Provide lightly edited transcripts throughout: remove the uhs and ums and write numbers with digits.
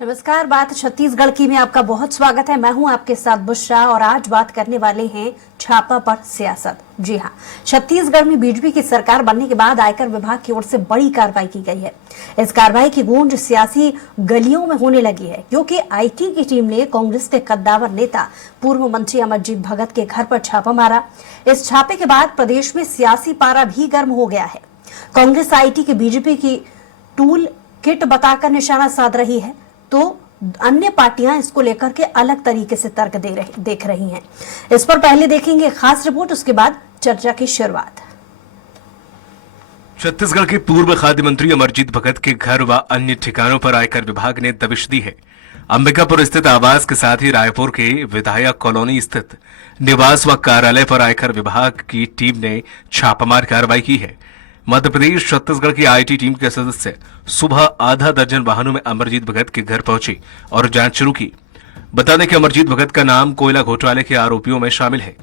नमस्कार, बात छत्तीसगढ़ की में आपका बहुत स्वागत है। मैं हूं आपके साथ बुशरा और आज बात करने वाले हैं छापा पर सियासत। जी हां, छत्तीसगढ़ में बीजेपी की सरकार बनने के बाद आयकर विभाग की ओर से बड़ी कार्रवाई की गई है। इस कार्रवाई की गूंज सियासी गलियों में होने लगी है क्योंकि आईटी की टीम ने कांग्रेस के कद्दावर नेता पूर्व मंत्री अमरजीत भगत के घर पर छापा मारा। इस छापे के बाद प्रदेश में सियासी पारा भी गर्म हो गया है। कांग्रेस आईटी की बीजेपी की टूल किट बताकर निशाना साध रही है तो अन्य पार्टियां इसको लेकर के अलग तरीके से तर्क देख रही हैं। इस पर पहले देखेंगे खास रिपोर्ट, उसके बाद चर्चा की शुरुआत। छत्तीसगढ़ के पूर्व खाद्य मंत्री अमरजीत भगत के घर व अन्य ठिकानों पर आयकर विभाग ने दबिश दी है। अंबिकापुर स्थित आवास के साथ ही रायपुर के विधायक कॉलोनी स्थित निवास व कार्यालय पर आयकर विभाग की टीम ने छापामार कार्रवाई की है। मध्य प्रदेश छत्तीसगढ़ की आईटी टीम के सदस्य सुबह आधा दर्जन वाहनों में अमरजीत भगत के घर पहुंचे और जांच शुरू की। बता दें कि अमरजीत भगत का नाम कोयला घोटाले के आरोपियों में शामिल है।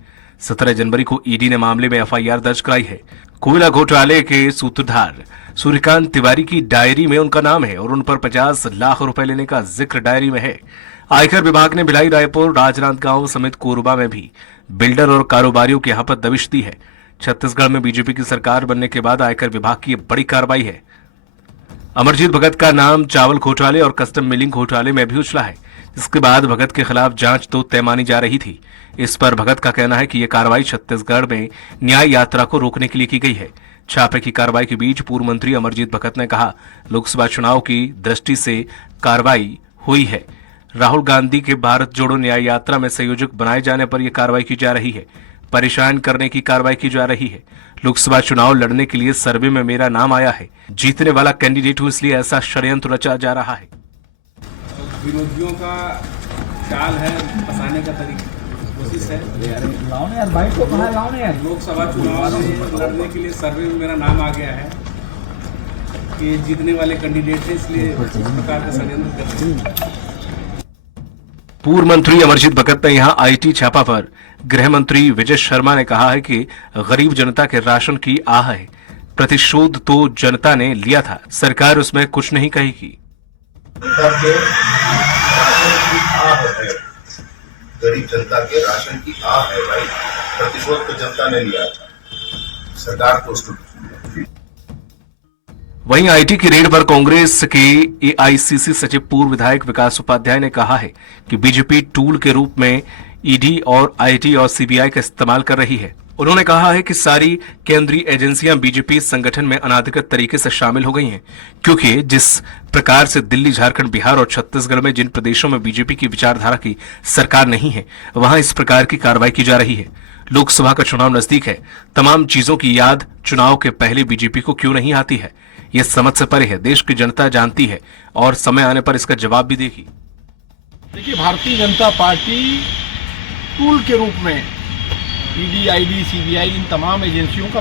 17 जनवरी को ईडी ने मामले में एफआईआर दर्ज कराई है। कोयला घोटाले के सूत्रधार सूर्यकांत तिवारी की डायरी में उनका नाम है और उन पर 50 लाख रुपए लेने का जिक्र डायरी में है। आयकर विभाग ने भिलाई, रायपुर, राजनांदगांव समेत कोरबा में भी बिल्डर और कारोबारियों के यहां पर दबिश दी है। छत्तीसगढ़ में बीजेपी की सरकार बनने के बाद आयकर विभाग की बड़ी कार्रवाई है। अमरजीत भगत का नाम चावल घोटाले और कस्टम मिलिंग घोटाले में भी उछला है, जिसके बाद भगत के खिलाफ जांच तो तय मानी जा रही थी। इस पर भगत का कहना है कि यह कार्रवाई छत्तीसगढ़ में न्याय यात्रा को रोकने के लिए की गई है। छापे की कार्रवाई के बीच पूर्व मंत्री अमरजीत भगत ने कहा, लोकसभा चुनाव की दृष्टि से कार्रवाई हुई है। राहुल गांधी के भारत जोड़ो न्याय यात्रा में संयोजक बनाए जाने पर यह कार्रवाई की जा रही है। परेशान करने की कार्रवाई की जा रही है। लोकसभा चुनाव लड़ने के लिए सर्वे में मेरा नाम आया है। जीतने वाला कैंडिडेट हूं, इसलिए ऐसा षड्यंत्र रचा जा रहा है। विरोधियों का चाल है, फंसाने का कोशिश है। लोकसभा चुनाव में लड़ने के लिए सर्वे में मेरा नाम आ गया है कि जीतने वाले कैंडिडेट है, इसलिए इस प्रकार का षड्यंत्र करते हैं। पूर्व मंत्री अमरजीत भगत ने यहां आईटी छापा पर गृह मंत्री विजय शर्मा ने कहा है कि गरीब जनता के राशन की आह है। प्रतिशोध तो जनता ने लिया था, सरकार उसमें कुछ नहीं कहेगी। गरीब जनता के राशन की आह है भाई, प्रतिशोध तो जनता ने लिया था, सरकार को उसको। वहीं आईटी की रेड पर कांग्रेस के एआईसीसी सचिव पूर्व विधायक विकास उपाध्याय ने कहा है कि बीजेपी टूल के रूप में ईडी और आईटी और सीबीआई का इस्तेमाल कर रही है। उन्होंने कहा है कि सारी केंद्रीय एजेंसियां बीजेपी संगठन में अनाधिकृत तरीके से शामिल हो गई हैं, क्योंकि जिस प्रकार से दिल्ली, झारखंड, बिहार और छत्तीसगढ़ में जिन प्रदेशों में बीजेपी की विचारधारा की सरकार नहीं है, वहां इस प्रकार की कार्रवाई की जा रही है। लोकसभा का चुनाव नजदीक है, तमाम चीजों की याद चुनाव के पहले बीजेपी को क्यों नहीं आती है, यह समझ से परे है। देश की जनता जानती है और समय आने पर इसका जवाब भी देगी। देखिए, भारतीय जनता पार्टी टूल के रूप में ईडी, आईडी, सीबीआई इन तमाम एजेंसियों का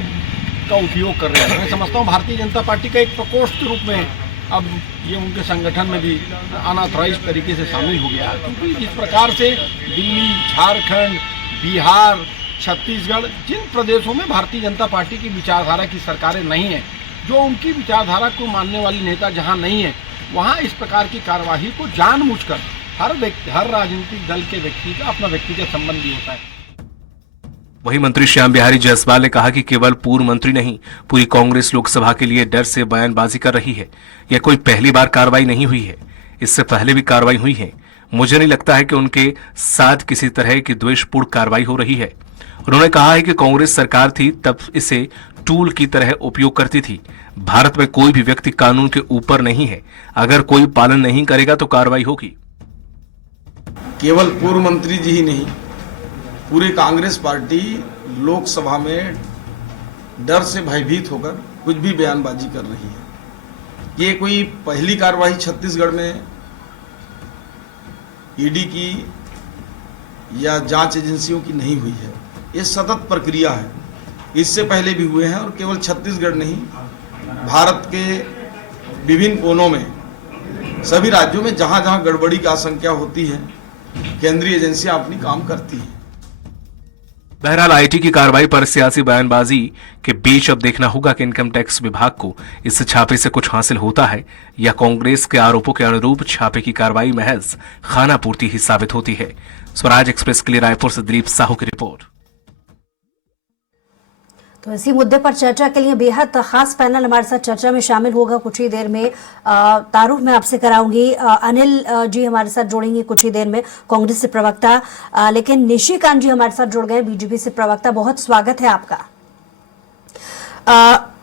उपयोग कर रहे हैं। मैं समझता हूँ भारतीय जनता पार्टी का एक प्रकोष्ठ के रूप में अब ये उनके संगठन में भी अनऑथराइज्ड तरीके से शामिल हो गया, क्योंकि जिस प्रकार से दिल्ली, झारखंड, बिहार, छत्तीसगढ़, जिन प्रदेशों में भारतीय जनता पार्टी की विचारधारा की सरकारें नहीं हैं, जो उनकी विचारधारा को मानने वाले नेता जहां नहीं है, वहां इस प्रकार की कार्यवाही को जानबूझकर हर राजनीतिक दल के व्यक्ति का अपना व्यक्तिगत संबंध भी होता है। वहीं मंत्री श्याम बिहारी जायसवाल ने कहा कि केवल पूर्व मंत्री नहीं, पूरी कांग्रेस लोकसभा के लिए डर से बयानबाजी कर रही है। यह कोई पहली बार कार्रवाई नहीं हुई है, इससे पहले भी कार्रवाई हुई है। मुझे नहीं लगता है कि उनके साथ किसी तरह की द्वेषपूर्ण कार्रवाई हो रही है। उन्होंने कहा है कि कांग्रेस सरकार थी तब इसे टूल की तरह उपयोग करती थी। भारत में कोई भी व्यक्ति कानून के ऊपर नहीं है, अगर कोई पालन नहीं करेगा तो कार्रवाई होगी। केवल पूर्व मंत्री जी ही नहीं, पूरी कांग्रेस पार्टी लोकसभा में डर से भयभीत होकर कुछ भी बयानबाजी कर रही है। ये कोई पहली कार्रवाई छत्तीसगढ़ में ईडी की या जांच एजेंसियों की नहीं हुई है, ये सतत प्रक्रिया है। इससे पहले भी हुए हैं और केवल छत्तीसगढ़ नहीं, भारत के विभिन्न कोनों में, सभी राज्यों में जहां जहां गड़बड़ी की आशंका होती है, केंद्रीय एजेंसियां अपनी काम करती हैं। बहरहाल आईटी की कार्रवाई पर सियासी बयानबाजी के बीच अब देखना होगा कि इनकम टैक्स विभाग को इस छापे से कुछ हासिल होता है या कांग्रेस के आरोपों के अनुरूप छापे की कार्रवाई महज खानापूर्ति ही साबित होती है। स्वराज एक्सप्रेस के लिए रायपुर से दिलीप साहू की रिपोर्ट। तो इसी मुद्दे पर चर्चा के लिए बेहद खास पैनल हमारे साथ चर्चा में शामिल होगा कुछ ही देर में। तारुफ मैं आपसे कराऊंगी, अनिल जी हमारे साथ जोड़ेंगे कुछ ही देर में, कांग्रेस से प्रवक्ता, लेकिन निशिकांत जी हमारे साथ जुड़ गए बीजेपी से प्रवक्ता। बहुत स्वागत है आपका।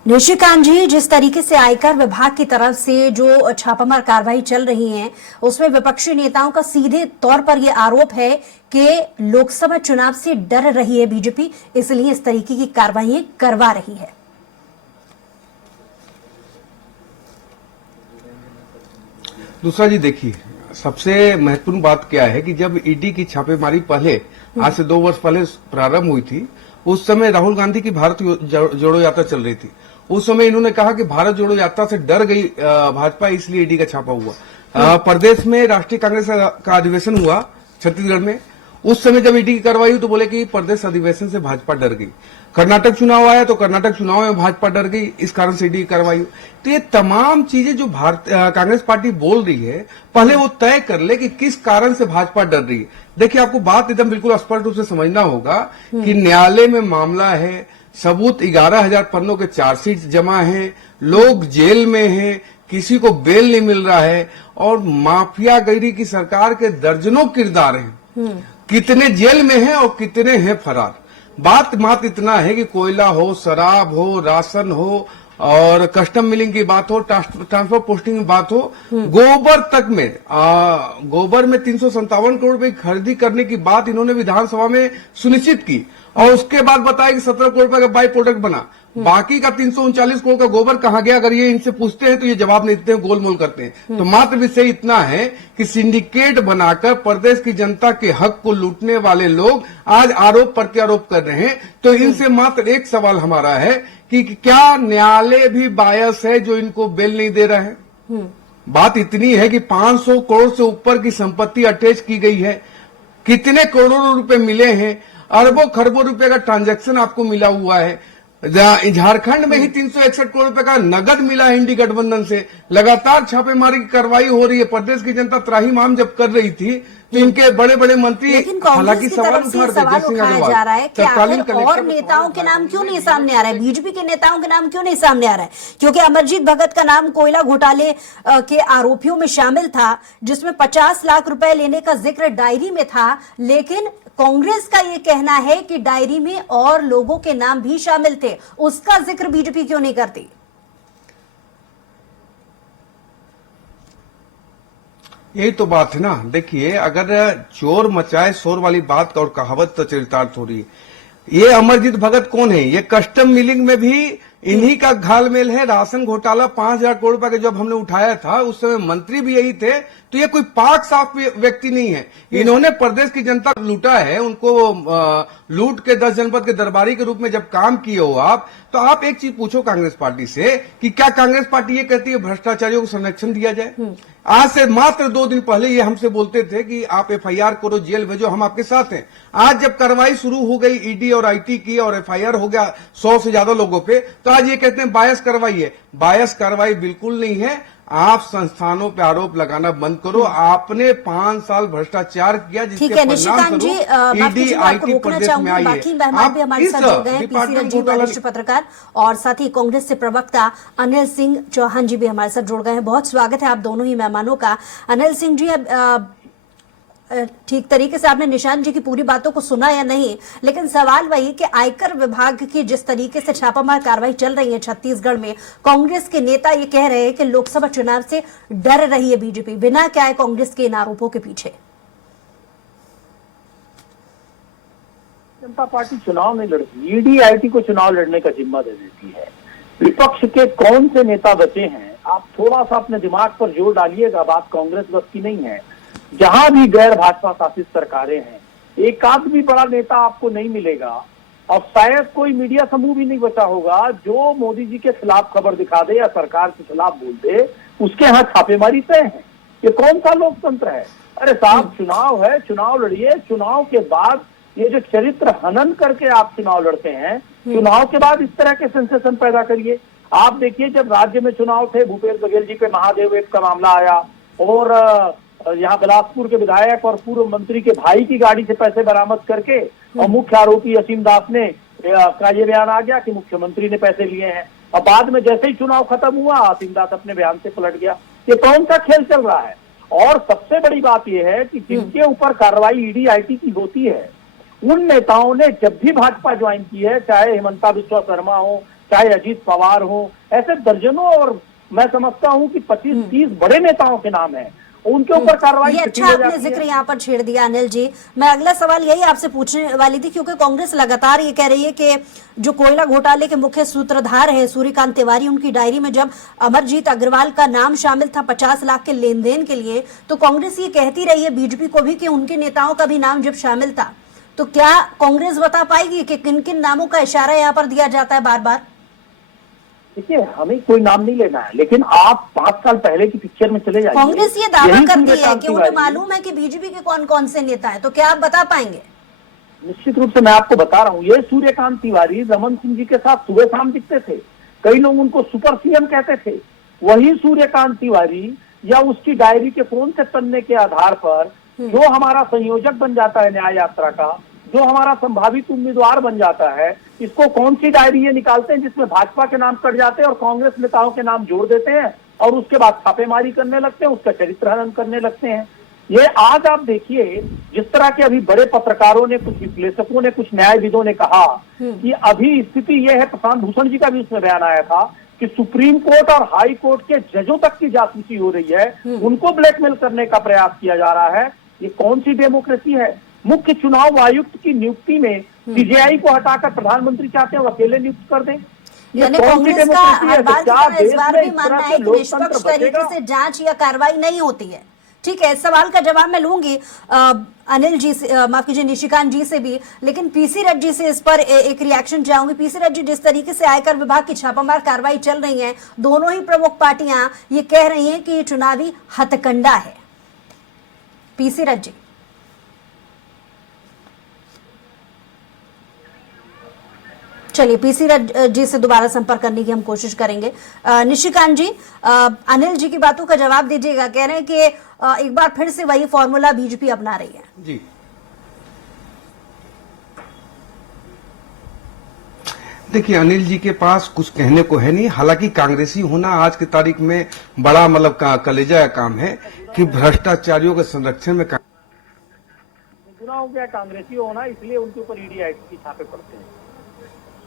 निशिकांत जी, जिस तरीके से आयकर विभाग की तरफ से जो छापामार कार्रवाई चल रही है उसमें विपक्षी नेताओं का सीधे तौर पर यह आरोप है कि लोकसभा चुनाव से डर रही है बीजेपी, इसलिए इस तरीके की कार्रवाई करवा रही है। दूसरा जी, देखिए सबसे महत्वपूर्ण बात क्या है कि जब ईडी की छापेमारी पहले आज से 2 वर्ष पहले प्रारंभ हुई थी, उस समय राहुल गांधी की भारत जोड़ो यात्रा चल रही थी। उस समय इन्होंने कहा कि भारत जोड़ो यात्रा से डर गई भाजपा, इसलिए ईडी का छापा हुआ। प्रदेश में राष्ट्रीय कांग्रेस का अधिवेशन हुआ छत्तीसगढ़ में, उस समय जब ईडी की कार्रवाई हुई तो बोले कि प्रदेश अधिवेशन से भाजपा डर गई। कर्नाटक चुनाव आया तो कर्नाटक चुनाव में भाजपा डर गई, इस कारण से ईडी की कार्रवाई हुई। तो ये तमाम चीजें जो कांग्रेस पार्टी बोल रही है, पहले वो तय कर ले कि किस कारण से भाजपा डर रही है। देखिए, आपको बात एकदम बिल्कुल स्पष्ट रूप से समझना होगा कि न्यायालय में मामला है, सबूत 11,000 पन्नों के चार्जशीट जमा हैं, लोग जेल में हैं, किसी को बेल नहीं मिल रहा है और माफियागिरी की सरकार के दर्जनों किरदार हैं। कितने जेल में हैं और कितने हैं फरार। बात मात्र इतना है कि कोयला हो, शराब हो, राशन हो और कस्टम मिलिंग की बात हो, ट्रांसफर पोस्टिंग की बात हो, गोबर तक में गोबर में 357 करोड़ रुपए की खरीदी करने की बात इन्होंने विधानसभा में सुनिश्चित की और उसके बाद बताया कि 17 करोड़ रुपए का बाई प्रोडक्ट बना। बाकी का 339 करोड़ का गोबर कहां गया, अगर ये इनसे पूछते हैं तो ये जवाब नहीं देते हैं, गोलमोल करते हैं। तो मात्र विषय इतना है कि सिंडिकेट बनाकर प्रदेश की जनता के हक को लूटने वाले लोग आज आरोप प्रत्यारोप कर रहे हैं। तो इनसे मात्र एक सवाल हमारा है कि क्या न्यायालय भी बायस है जो इनको बेल नहीं दे रहा है। बात इतनी है कि 500 करोड़ से ऊपर की संपत्ति अटैच की गई है, कितने करोड़ों रुपए मिले हैं, अरबों खरबों रुपए का ट्रांजैक्शन आपको मिला हुआ है। झारखंड में ही 361 करोड़ रुपए का नगद मिला है इंडी गठबंधन से। लगातार छापेमारी की कार्रवाई हो रही है। प्रदेश की जनता त्राहिमाम जब कर रही थी तो इनके बड़े बड़े मंत्री हालांकि सवाल उठाया जा रहा है कि आखिर और नेताओं के नाम क्यों नहीं सामने आ रहा है, बीजेपी के नेताओं के नाम क्यों नहीं सामने आ रहा है? क्योंकि अमरजीत भगत का नाम कोयला घोटाले के आरोपियों में शामिल था, जिसमें 50 लाख रुपए लेने का जिक्र डायरी में था, लेकिन कांग्रेस का यह कहना है कि डायरी में और लोगों के नाम भी शामिल थे, उसका जिक्र बीजेपी क्यों नहीं करती? यही तो बात है ना। देखिए, अगर चोर मचाए शोर वाली बात और कहावत तो चरितार्थ हो रही है। ये अमरजीत भगत कौन है? ये कस्टम मिलिंग में भी इन्हीं का घालमेल है। राशन घोटाला 5,000 करोड़ रुपए का जब हमने उठाया था उस समय मंत्री भी यही थे। तो ये कोई पाक साफ व्यक्ति नहीं है। इन्होंने प्रदेश की जनता को लूटा है। उनको लूट के 10 जनपद के दरबारी के रूप में जब काम किए हो आप, तो आप एक चीज पूछो कांग्रेस पार्टी से कि क्या कांग्रेस पार्टी ये कहती है भ्रष्टाचारियों को संरक्षण दिया जाए? आज से मात्र 2 दिन पहले ये हमसे बोलते थे कि आप FIR करो, जेल भेजो, हम आपके साथ हैं। आज जब कार्रवाई शुरू हो गई ईडी और IT की और FIR हो गया 100 से ज्यादा लोगों पे, तो आज ये कहते हैं बायस कार्रवाई है। बायस कार्रवाई बिल्कुल नहीं है। आप संस्थानों पे आरोप लगाना बंद करो। आपने 5 साल भ्रष्टाचार किया, जिसके परिणाम स्वरूप ईडी IT प्रदेश में आई है। आप भी हमारे साथ जुड़ गए हैं, PC रंजीत वरिष्ठ पत्रकार, और साथ ही कांग्रेस से प्रवक्ता अनिल सिंह चौहान जी भी हमारे साथ जुड़ गए हैं। बहुत स्वागत है आप दोनों ही मेहमानों का। अनिल सिंह जी, ठीक तरीके से आपने निशांत जी की पूरी बातों को सुना या नहीं, लेकिन सवाल वही कि आयकर विभाग की जिस तरीके से छापामार कार्रवाई चल रही है छत्तीसगढ़ में, कांग्रेस के नेता ये कह रहे हैं कि लोकसभा चुनाव से डर रही है बीजेपी। बिना क्या है कांग्रेस के इन आरोपों के पीछे? जनता पार्टी चुनाव नहीं लड़ती, ईडी IT को चुनाव लड़ने का जिम्मा दे देती है। विपक्ष के कौन से नेता बचे हैं? आप थोड़ा सा अपने दिमाग पर जोर डालिएगा। बात कांग्रेस बस की नहीं है। जहां भी गैर भाजपा शासित सरकारें हैं, एक आध भी बड़ा नेता आपको नहीं मिलेगा और शायद कोई मीडिया समूह भी नहीं बचा होगा जो मोदी जी के खिलाफ खबर दिखा दे या सरकार के खिलाफ बोल दे, उसके यहाँ छापेमारी तय है। ये कौन सा लोकतंत्र है? अरे साहब, चुनाव है, चुनाव लड़िए, चुनाव के बाद ये जो चरित्र हनन करके आप चुनाव लड़ते हैं, चुनाव के बाद इस तरह के सेंसेशन पैदा करिए। आप देखिए, जब राज्य में चुनाव थे, भूपेश बघेल जी पे महादेव ऐप का मामला आया और यहाँ बिलासपुर के विधायक और पूर्व मंत्री के भाई की गाड़ी से पैसे बरामद करके और मुख्य आरोपी असीम दास ने का ये बयान आ गया कि मुख्यमंत्री ने पैसे लिए हैं। और बाद में जैसे ही चुनाव खत्म हुआ, असीम दास अपने बयान से पलट गया। ये कौन सा खेल चल रहा है? और सबसे बड़ी बात यह है कि जिनके ऊपर कार्रवाई ईडी आईटी की होती है, उन नेताओं ने जब भी भाजपा ज्वाइन की है, चाहे हेमंता बिस्वा शर्मा हो, चाहे अजीत पवार हो, ऐसे दर्जनों और मैं समझता हूं कि 25-30 बड़े नेताओं के नाम है, उनके ऊपर कार्रवाई। ये अच्छा आपने जिक्र यहाँ पर छेड़ दिया अनिल जी। मैं अगला सवाल यही आपसे पूछने वाली थी, क्योंकि कांग्रेस लगातार ये कह रही है कि जो कोयला घोटाले के मुख्य सूत्रधार है सूर्यकांत तिवारी, उनकी डायरी में जब अमरजीत अग्रवाल का नाम शामिल था 50 लाख के लेन देन के लिए, तो कांग्रेस ये कहती रही है बीजेपी को भी कि उनके नेताओं का भी नाम जब शामिल था, तो क्या कांग्रेस बता पाएगी कि किन किन नामों का इशारा यहाँ पर दिया जाता है बार बार? देखिए, हमें कोई नाम नहीं लेना है, लेकिन आप 5 साल पहले की पिक्चर में चले जाइए। कांग्रेस ये दावा यही करती है सूर्यकांत कि उन्हें तिवारी, मालूम है कि बीजेपी के कौन कौन से नेता है, तो क्या आप बता पाएंगे? निश्चित रूप से मैं आपको बता रहा हूँ, ये सूर्यकांत तिवारी रमन सिंह जी के साथ सुबह शाम दिखते थे, कई लोग उनको सुपर सीएम कहते थे। वही सूर्यकांत तिवारी या उसकी डायरी के कौन से पन्ने के आधार पर जो हमारा संयोजक बन जाता है न्याय यात्रा का, जो हमारा संभावित उम्मीदवार बन जाता है, इसको कौन सी डायरी ये निकालते हैं जिसमें भाजपा के नाम कट जाते हैं और कांग्रेस नेताओं के नाम जोड़ देते हैं और उसके बाद छापेमारी करने लगते हैं, उसका चरित्र हनन करने लगते हैं। ये आज आप देखिए, जिस तरह के अभी बड़े पत्रकारों ने, कुछ विश्लेषकों ने, कुछ न्यायविदों ने कहा कि अभी स्थिति ये है, प्रशांत भूषण जी का भी उसमें बयान आया था कि सुप्रीम कोर्ट और हाई कोर्ट के जजों तक की जासूसी हो रही है, उनको ब्लैकमेल करने का प्रयास किया जा रहा है। ये कौन सी डेमोक्रेसी है? मुख्य चुनाव आयुक्त की नियुक्ति में सीजेआई को हटाकर प्रधानमंत्री चाहते हैं वो अकेले नियुक्त कर दें। यानी कांग्रेस का हर बार की तरह इस बार भी मानना है कि निष्पक्ष तरीके से जांच या कार्रवाई नहीं होती है। ठीक है, इस सवाल का जवाब मैं लूंगी अनिल जी से, माफ कीजिए निशिकांत जी से भी, लेकिन पीसी रथ जी से इस पर एक रिएक्शन चाहूंगी। पीसी रथ जी, जिस तरीके से आयकर विभाग की छापामार कार्रवाई चल रही है, दोनों ही प्रमुख पार्टियां ये कह रही हैं कि चुनावी हथकंडा है। पीसी रथ जी, चलिए पीसी रथ जी से दोबारा संपर्क करने की हम कोशिश करेंगे। निशिकांत जी, अनिल जी की बातों का जवाब दीजिएगा। कह रहे हैं कि एक बार फिर से वही फॉर्मूला बीजेपी अपना रही है। जी, देखिए अनिल जी के पास कुछ कहने को है नहीं। हालांकि कांग्रेसी होना आज की तारीख में बड़ा मतलब कलेजा का काम है कि भ्रष्टाचारियों के संरक्षण में गुना हो गया कांग्रेसी होना, इसलिए उनके ऊपर ईडी आईटी की छापे पड़ते हैं,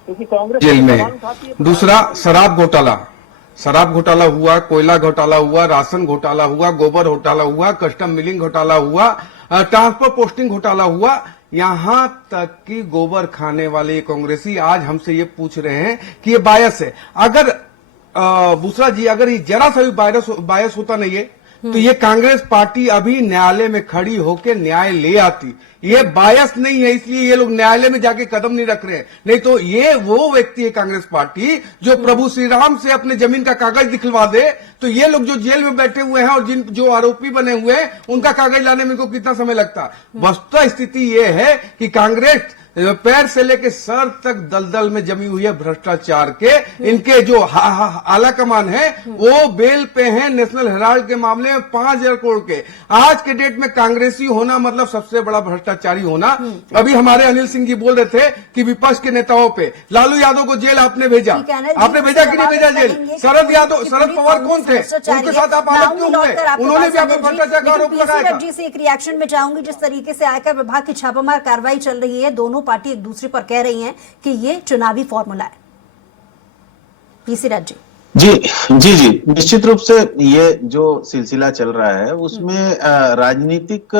क्योंकि कांग्रेस जेल में। दूसरा, शराब घोटाला हुआ, कोयला घोटाला हुआ, राशन घोटाला हुआ, गोबर घोटाला हुआ, कस्टम मिलिंग घोटाला हुआ, ट्रांसफर पोस्टिंग घोटाला हुआ। यहां तक कि गोबर खाने वाले कांग्रेसी आज हमसे ये पूछ रहे हैं कि ये बायस है। अगर बुसरा जी, अगर ये जरा सा भी बायस होता नहीं है तो ये कांग्रेस पार्टी अभी न्यायालय में खड़ी होकर न्याय ले आती। ये बायस नहीं है, इसलिए ये लोग न्यायालय में जाके कदम नहीं रख रहे हैं। नहीं तो ये वो व्यक्ति है कांग्रेस पार्टी जो प्रभु श्री राम से अपने जमीन का कागज दिखलवा दे, तो ये लोग जो जेल में बैठे हुए हैं और जो आरोपी बने हुए हैं उनका कागज लाने में इनको कितना समय लगता। वस्तुतः स्थिति ये है कि कांग्रेस पैर से लेके सर तक दलदल में जमी हुई है भ्रष्टाचार के। इनके जो आला कमान है वो बेल पे हैं नेशनल हेराल्ड के मामले में 5,000 करोड़ के। आज के डेट में कांग्रेसी होना मतलब सबसे बड़ा भ्रष्टाचारी होना। अभी हमारे अनिल सिंह जी बोल रहे थे कि विपक्ष के नेताओं पे लालू यादव को जेल आपने भेजा, आपने भेजा कि नहीं भेजा जेल? शरद पवार कौन थे, उनके साथ आप अलग क्यों हुए? उन्होंने भी आपने भ्रष्टाचार का आरोप लगाया। जी से एक रिएक्शन में चाहूंगी, जिस तरीके से आयकर विभाग की छापामार कार्रवाई चल रही है, दोनों पार्टी एक दूसरे पर कह रही हैं कि ये चुनावी फॉर्मूला है। पीसी रथ जी। जी, निश्चित रूप से ये जो सिलसिला चल रहा है उसमें राजनीतिक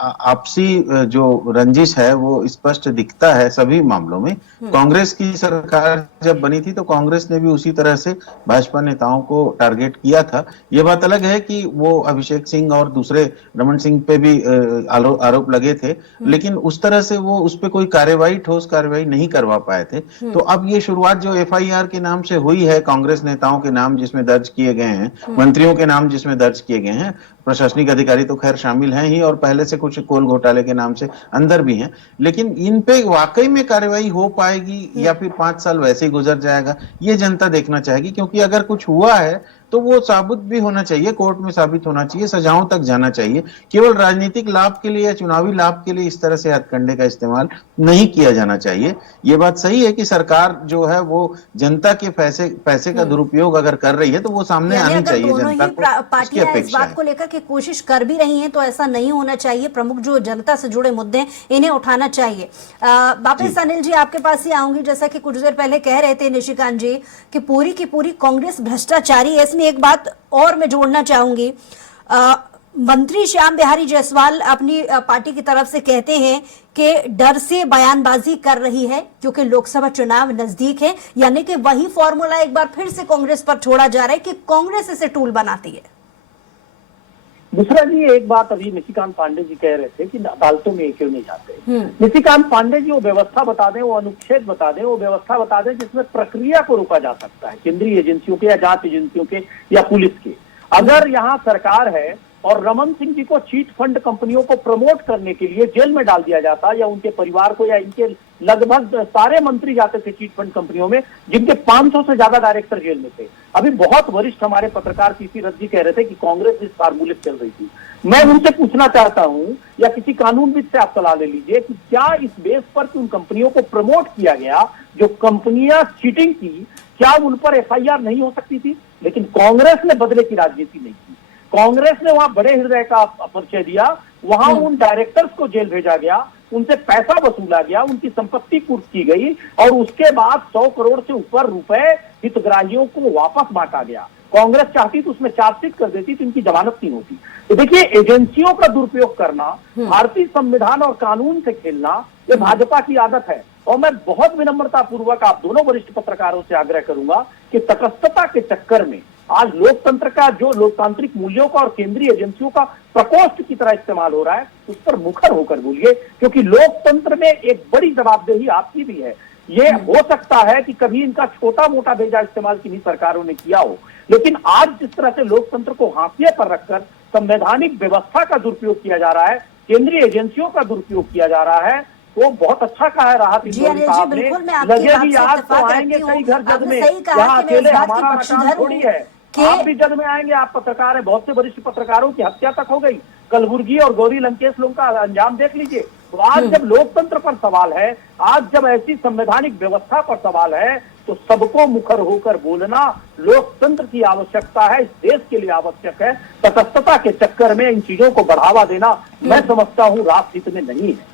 आपसी जो रंजिश है वो स्पष्ट दिखता है सभी मामलों में। कांग्रेस की सरकार जब बनी थी तो कांग्रेस ने भी उसी तरह से भाजपा नेताओं को टारगेट किया था। ये बात अलग है कि वो अभिषेक सिंह और दूसरे रमन सिंह पे भी आरोप लगे थे, लेकिन उस तरह से वो उस पर कोई ठोस कार्रवाई नहीं करवा पाए थे। तो अब ये शुरुआत जो FIR के नाम से हुई है कांग्रेस नेताओं के नाम जिसमें दर्ज किए गए हैं, मंत्रियों के नाम जिसमें दर्ज किए गए हैं, प्रशासनिक अधिकारी तो खैर शामिल हैं ही और पहले से कुछ कोल घोटाले के नाम से अंदर भी हैं, लेकिन इन पे वाकई में कार्रवाई हो पाएगी या फिर 5 साल वैसे ही गुजर जाएगा, ये जनता देखना चाहेगी। क्योंकि अगर कुछ हुआ है तो वो साबित भी होना चाहिए, कोर्ट में साबित होना चाहिए, सजाओं तक जाना चाहिए। केवल राजनीतिक लाभ के लिए या चुनावी लाभ के लिए इस तरह से हथकंडे का इस्तेमाल नहीं किया जाना चाहिए। ये बात सही है कि सरकार जो है वो जनता के पैसे का दुरुपयोग अगर कर रही है तो वो सामने यानी आनी अगर चाहिए। दोनों जनता ही को इसकी पार्टियां इस अपेक्षा बात है। को लेकर के कोशिश कर भी रही हैं तो ऐसा नहीं होना चाहिए। प्रमुख जो जनता से जुड़े मुद्दे हैं इन्हें उठाना चाहिए। वापस अनिल जी आपके पास ही आऊंगी। जैसा कि कुछ देर पहले कह रहे थे निशिकांत जी कि पूरी की पूरी कांग्रेस भ्रष्टाचारी है। इसमें एक बात और मैं जोड़ना चाहूंगी। मंत्री श्याम बिहारी जायसवाल अपनी पार्टी की तरफ से कहते हैं कि डर से बयानबाजी कर रही है क्योंकि लोकसभा चुनाव नजदीक है, यानी कि वही फॉर्मूला एक बार फिर से कांग्रेस पर छोड़ा जा रहा है कि कांग्रेस इसे टूल बनाती है। दूसरा जी, एक बात अभी निशिकांत पांडे जी कह रहे थे कि अदालतों में क्यों नहीं जाते। निशिकांत पांडे जी वो व्यवस्था बता दें, वो अनुच्छेद बता दें, वो व्यवस्था बता दें जिसमें प्रक्रिया को रोका जा सकता है, केंद्रीय एजेंसियों के या जांच एजेंसियों के या पुलिस के। अगर यहाँ सरकार है और रमन सिंह जी को चीट फंड कंपनियों को प्रमोट करने के लिए जेल में डाल दिया जाता या उनके परिवार को, या इनके लगभग सारे मंत्री जाते थे चीट फंड कंपनियों में जिनके 500 से ज्यादा डायरेक्टर जेल में थे। अभी बहुत वरिष्ठ हमारे पत्रकार पीसी रथ जी कह रहे थे कि कांग्रेस इस फार्मूले से चल रही थी। मैं उनसे पूछना चाहता हूं या किसी कानूनविद से आप सलाह ले लीजिए कि क्या इस बेस पर उन कंपनियों को प्रमोट किया गया जो कंपनियां चीटिंग की, क्या उन पर एफआईआर नहीं हो सकती थी? लेकिन कांग्रेस ने बदले की राजनीति नहीं की। कांग्रेस ने वहां बड़े हृदय का परिचय दिया, वहां उन डायरेक्टर्स को जेल भेजा गया, उनसे पैसा वसूला गया, उनकी संपत्ति कुर्क की गई और उसके बाद 100 करोड़ से ऊपर रुपए हितग्राहियों को वापस बांटा गया। कांग्रेस चाहती तो उसमें चार्जशीट कर देती तो इनकी जमानत नहीं होती। तो देखिए, एजेंसियों का दुरुपयोग करना, भारतीय संविधान और कानून से खेलना, ये भाजपा की आदत है। और मैं बहुत विनम्रता पूर्वक आप दोनों वरिष्ठ पत्रकारों से आग्रह करूंगा कि तटस्थता के चक्कर में आज लोकतंत्र का जो लोकतांत्रिक मूल्यों का और केंद्रीय एजेंसियों का प्रकोष्ठ की तरह इस्तेमाल हो रहा है, उस पर मुखर होकर बोलिए, क्योंकि लोकतंत्र में एक बड़ी जवाबदेही आपकी भी है। ये हो सकता है कि कभी इनका छोटा मोटा भेजा इस्तेमाल किन्हीं सरकारों ने किया हो, लेकिन आज जिस तरह से लोकतंत्र को हाशिए पर रखकर संवैधानिक व्यवस्था का दुरुपयोग किया जा रहा है, केंद्रीय एजेंसियों का दुरुपयोग किया जा रहा है, तो बहुत अच्छा कहा है राहत इंदौरी साहब ने। लगे भी याद तो आएंगे कई घर जद में, यहाँ अकेले हमारा मकान थोड़ी है। आप भी जद में आएंगे, आप पत्रकार हैं, बहुत से वरिष्ठ पत्रकारों की हत्या तक हो गई, कलबुर्गी और गौरी लंकेश लोगों का अंजाम देख लीजिए। तो आज जब लोकतंत्र पर सवाल है, आज जब ऐसी संवैधानिक व्यवस्था पर सवाल है, तो सबको मुखर होकर बोलना लोकतंत्र की आवश्यकता है, इस देश के लिए आवश्यक है। तटस्थता के चक्कर में इन चीजों को बढ़ावा देना मैं समझता हूँ राष्ट्रहित में नहीं है।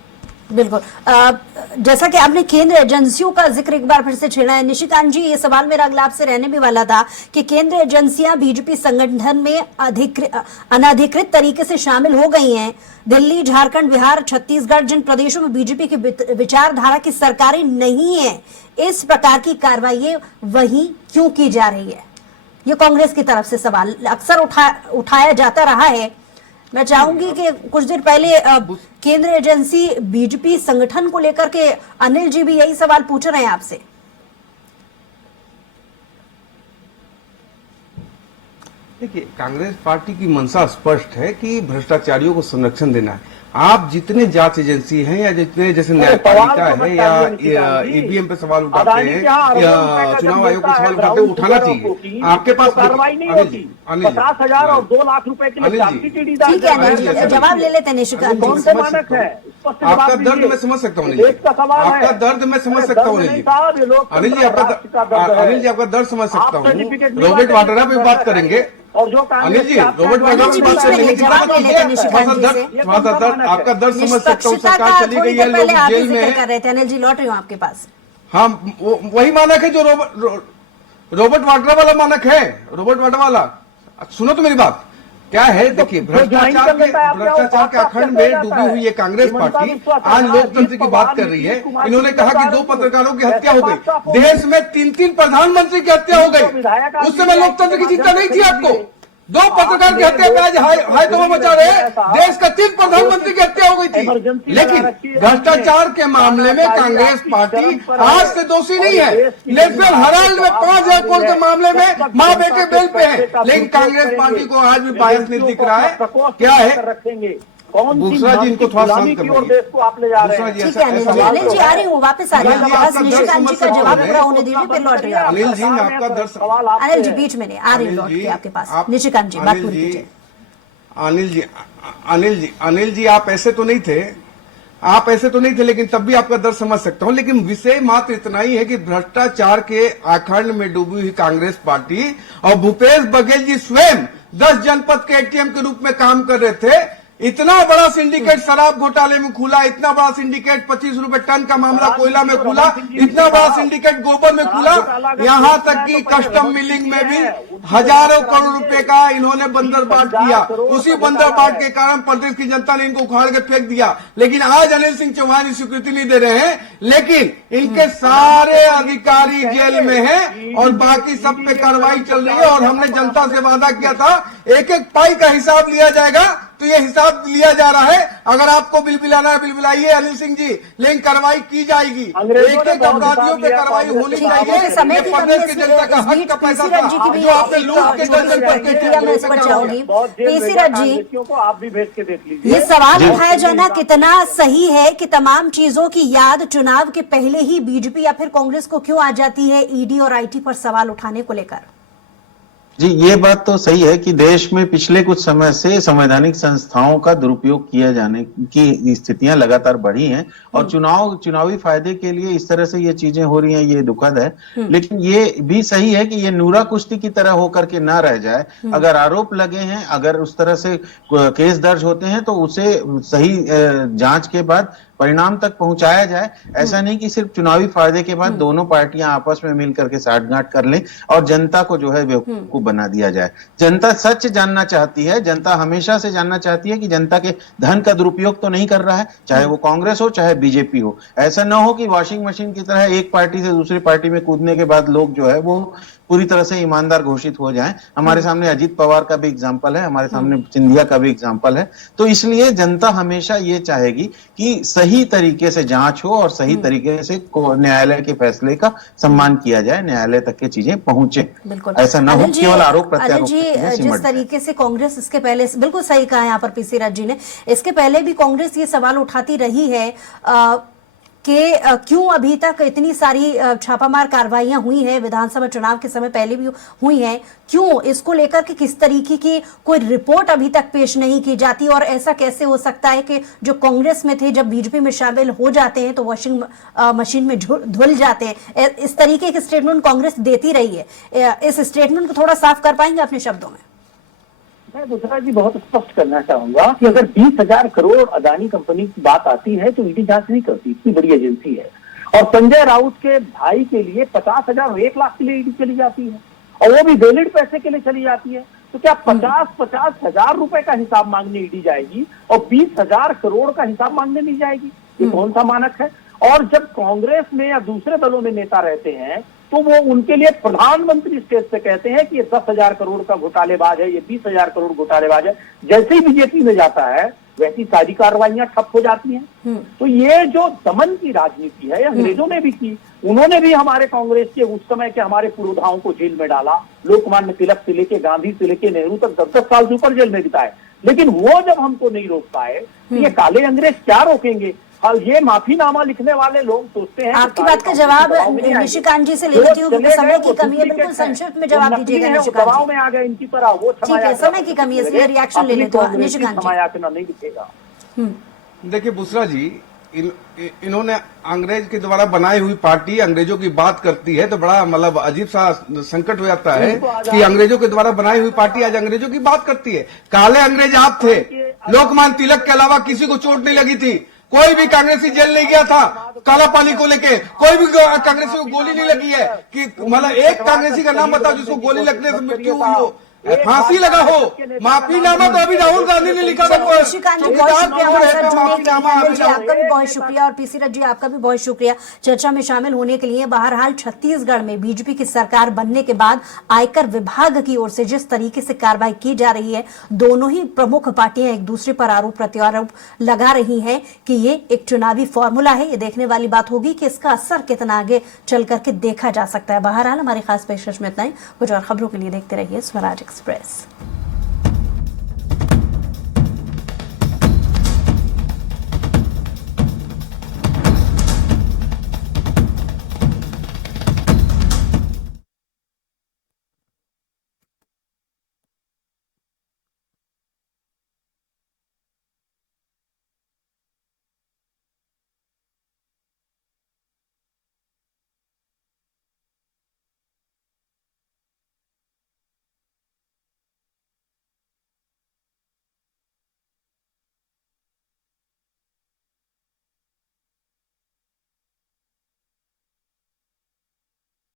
बिल्कुल। जैसा कि आपने केंद्र एजेंसियों का जिक्र एक बार फिर से छेड़ा है निशिकांत जी, ये सवाल मेरा अगला आपसे रहने भी वाला था कि केंद्र एजेंसियां बीजेपी संगठन में अनधिकृत तरीके से शामिल हो गई हैं। दिल्ली, झारखंड, बिहार, छत्तीसगढ़, जिन प्रदेशों में बीजेपी की विचारधारा की सरकारें नहीं है, इस प्रकार की कार्रवाई वहीं क्यों की जा रही है? ये कांग्रेस की तरफ से सवाल अक्सर उठाया जाता रहा है। मैं चाहूंगी कि कुछ देर पहले केंद्र एजेंसी बीजेपी संगठन को लेकर के अनिल जी भी यही सवाल पूछ रहे हैं आपसे। देखिए, कांग्रेस पार्टी की मंशा स्पष्ट है कि भ्रष्टाचारियों को संरक्षण देना है। आप जितने जांच एजेंसी हैं या जितने जैसे न्यायपालिका है या ईवीएम पे सवाल उठाते हैं या चुनाव आयोग पे सवाल उठाते हैं, उठाना चाहिए। आपके पास कार्रवाई नहीं होती। 50,000 और 2 लाख रुपए के लिए ठीक है, जवाब ले लेते हैं निशिकांत कौन से मानक है? आपका दर्द मैं समझ सकता हूँ, आपका दर्द मैं समझ सकता हूँ अनिल जी, आपका दर्द समझ सकता हूँ। रॉबर्ट वाड्रा पे बात करेंगे और जो अनिल जी, रॉबर्ट वाड्रा पे बात करेंगे। आपका दर्द समझ सकता हूँ। सरकार चली गई है, लोग जेल में कर रहे थे। अनिल जी, लौट रही हूँ आपके पास। हाँ, वही मानक है जो रॉबर्ट वाड्रा वाला मानक है। रॉबर्ट वाड्रा वाला, सुनो तो मेरी बात क्या है। देखिए, भ्रष्टाचार के अखंड में डूबी हुई है कांग्रेस पार्टी आज लोकतंत्र की बात कर रही है। इन्होंने कहा कि 2 पत्रकारों की हत्या हो गई, देश में 3 प्रधानमंत्री की हत्या हो गई। उस समय लोकतंत्र की चिंता नहीं थी आपको, 2 पत्रकार की हत्या पे आज हाय तो मचा रहे हैं। देश का 3 प्रधानमंत्री की हत्या हो गई थी, लेकिन भ्रष्टाचार के मामले में कांग्रेस पार्टी आज से दोषी नहीं है। नेशनल हेराल्ड में 5,000 करोड़ के मामले में माँ बेटे बेल पे है, लेकिन कांग्रेस पार्टी को आज भी बायस नहीं दिख रहा है। क्या है रखेंगे कौन दूसरा जी इनको थोड़ा शांत की ओर देश को आप ले जा रहे हैं। ठीक है अनिल जी आ रही हूँ, वापस आ रही हूँ आपके पास। निशिकांत जी का जवाब पूरा होने दीजिए, फिर लौट रही हूँ। अनिल जी मैं आपका दर्द सवाल अनिल जी बीच में नहीं आ रही, लौट के आपके पास। निशिकांत जी बात पूरी कीजिए। अनिल जी आप ऐसे तो नहीं थे, लेकिन तब भी आपका दर्द समझ सकता हूं। लेकिन विषय मात्र इतना ही है कि भ्रष्टाचार के आखंड में डूबी हुई कांग्रेस पार्टी और भूपेश बघेल जी स्वयं 10 जनपद के एटीएम के रूप में काम कर रहे थे। इतना बड़ा सिंडिकेट शराब घोटाले में खुला, इतना बड़ा सिंडिकेट 25 रुपए टन का मामला कोयला में खुला, इतना बड़ा सिंडिकेट गोबर में खुला, यहां तक कि कस्टम मिलिंग में भी हजारों करोड़ रुपए का इन्होंने बंदरबाट किया। उसी बंदरबाट के कारण प्रदेश की जनता ने इनको उखाड़ के फेंक दिया। लेकिन आज अनिल सिंह चौहान स्वीकृति नहीं दे रहे हैं, लेकिन इनके सारे अधिकारी जेल में हैं और बाकी सब पे कार्रवाई चल रही है। और हमने जनता से वादा किया था एक एक पाई का हिसाब लिया जाएगा, तो ये हिसाब लिया जा रहा है। अगर आपको बिल बिलाना है बिल बिलाइए अनिल सिंह जी, लेकिन कार्रवाई की जाएगी। एक एक अपराधियों पे कार्रवाई होनी चाहिए। समय की प्रदेश की जनता का हक का पैसा था जो आपने लूट के दर्जन पर पेशीरथ जी को आप भी भेज के देख लीजिए। ये सवाल उठाया जाना कितना सही है कि तमाम चीजों की याद चुनाव के पहले ही बीजेपी या फिर कांग्रेस को क्यों आ जाती है ईडी और आईटी पर सवाल उठाने को लेकर? जी ये बात तो सही है कि देश में पिछले कुछ समय से संवैधानिक संस्थाओं का दुरुपयोग किए जाने की स्थितियां लगातार बढ़ी हैं और चुनावी फायदे के लिए इस तरह से ये चीजें हो रही हैं, ये दुखद है। लेकिन ये भी सही है कि ये नूरा कुश्ती की तरह होकर के ना रह जाए। अगर आरोप लगे हैं, अगर उस तरह से केस दर्ज होते हैं तो उसे सही जांच के बाद परिणाम तक पहुंचाया जाए। ऐसा नहीं कि सिर्फ चुनावी फायदे के बाद दोनों पार्टियां आपस में मिल करके साठगांठ कर लें और जनता को जो है बेवकूफ बना दिया जाए। जनता सच जानना चाहती है, जनता हमेशा से जानना चाहती है कि जनता के धन का दुरुपयोग तो नहीं कर रहा है, चाहे वो कांग्रेस हो चाहे बीजेपी हो। ऐसा ना हो कि वॉशिंग मशीन की तरह एक पार्टी से दूसरी पार्टी में कूदने के बाद लोग जो है वो पूरी तरह से ईमानदार घोषित हो जाएं। हमारे सामने अजीत पवार का भी एग्जाम्पल है, हमारे सामने सिंधिया का भी एग्जाम्पल है। तो इसलिए जनता हमेशा ये चाहेगी कि सही तरीके से जांच हो और सही तरीके से न्यायालय के फैसले का सम्मान किया जाए, न्यायालय तक के चीजें पहुंचे। ऐसा ना हो केवल आरोप प्रत्यारोप। जिस तरीके से कांग्रेस इसके पहले बिल्कुल सही कहा यहाँ पर पेशीरथ जी ने, इसके पहले भी कांग्रेस ये सवाल उठाती रही है कि क्यों अभी तक इतनी सारी छापामार कार्रवाइयां हुई हैं, विधानसभा चुनाव के समय पहले भी हुई हैं, क्यों इसको लेकर के किस तरीके की कोई रिपोर्ट अभी तक पेश नहीं की जाती? और ऐसा कैसे हो सकता है कि जो कांग्रेस में थे जब बीजेपी में शामिल हो जाते हैं तो वॉशिंग मशीन में धुल जाते हैं? इस तरीके के स्टेटमेंट कांग्रेस देती रही है, इस स्टेटमेंट को थोड़ा साफ कर पाएंगे अपने शब्दों में? मैं दूसरा जी बहुत स्पष्ट करना चाहूंगा कि अगर 20,000 करोड़ अदानी कंपनी की बात आती है तो ईडी जांच नहीं करती, इतनी बड़ी एजेंसी है। और संजय राउत के भाई के लिए 50,000 और 1 लाख के लिए ईडी चली जाती है, और वो भी वैलिड पैसे के लिए चली जाती है। तो क्या 50 हजार रुपए का हिसाब मांगने ईडी जाएगी और 20,000 करोड़ का हिसाब मांगने नहीं जाएगी? ये कौन सा मानक है? और जब कांग्रेस में या दूसरे दलों में नेता रहते हैं तो वो उनके लिए प्रधानमंत्री स्टेज से कहते हैं कि ये 10,000 करोड़ का घोटालेबाज है, ये 20,000 करोड़ घोटालेबाज है। जैसे ही बीजेपी में जाता है वैसी सारी कार्रवाइयां ठप हो जाती हैं। तो ये जो दमन की राजनीति है अंग्रेजों ने भी की। उन्होंने भी हमारे कांग्रेस के उस समय के हमारे पुरोधाओं को जेल में डाला। लोकमान्य तिलक से लेके गांधी से लेके नेहरू तक 10-10 साल से ऊपर जेल में बिताए। लेकिन वो जब हमको नहीं रोक पाए तो ये काले अंग्रेज क्या रोकेंगे? हाल ये माफीनामा लिखने वाले लोग सोचते हैं। आपकी बात का जवाब निशिकांत जी से ले लेती हूँ क्योंकि समय की कमी है। बिल्कुल संक्षिप्त में जवाब दीजिएगा निशिकांत जी। में आ गए इनकी तरह वो ठीक है, समय की कमी है इसलिए रिएक्शन ले लेते हो निशिकांत जी। नहीं दिखेगा। देखिए बुसरा जी, इन्होंने अंग्रेज के द्वारा बनाई हुई पार्टी अंग्रेजों की बात करती है तो बड़ा मतलब अजीब सा संकट हो जाता है कि अंग्रेजों के द्वारा बनाई हुई पार्टी आज अंग्रेजों की बात करती है। काले अंग्रेज आप थे, लोकमान्य तिलक के अलावा किसी को चोट नहीं लगी थी, कोई भी कांग्रेसी जेल नहीं गया था काला पानी को लेके, कोई भी कांग्रेसी को गोली नहीं लगी है कि मतलब एक कांग्रेसी का नाम बताओ जिसको गोली लगने से मृत्यु हुई हो। फांसी लगा हो, माफीनामा तो अभी राहुल गांधी ने लिखा था। निशिकांत जी बहुत शुक्रिया हमारे साथ जुड़ने के लिए। अनिल जी आपका भी बहुत शुक्रिया और पीसी रथ जी आपका भी बहुत शुक्रिया चर्चा में शामिल होने के लिए। बहरहाल छत्तीसगढ़ में बीजेपी की सरकार बनने के बाद आयकर विभाग की ओर से जिस तरीके से कार्रवाई की जा रही है, दोनों ही प्रमुख पार्टियां एक दूसरे पर आरोप प्रत्यारोप लगा रही हैं कि ये एक चुनावी फॉर्मूला है। ये देखने वाली बात होगी कि इसका असर कितना आगे चल करके देखा जा सकता है। बहरहाल हमारी खास पेशकश में इतना ही। कुछ और खबरों के लिए देखते रहिए स्वराज एक्सप्रेस।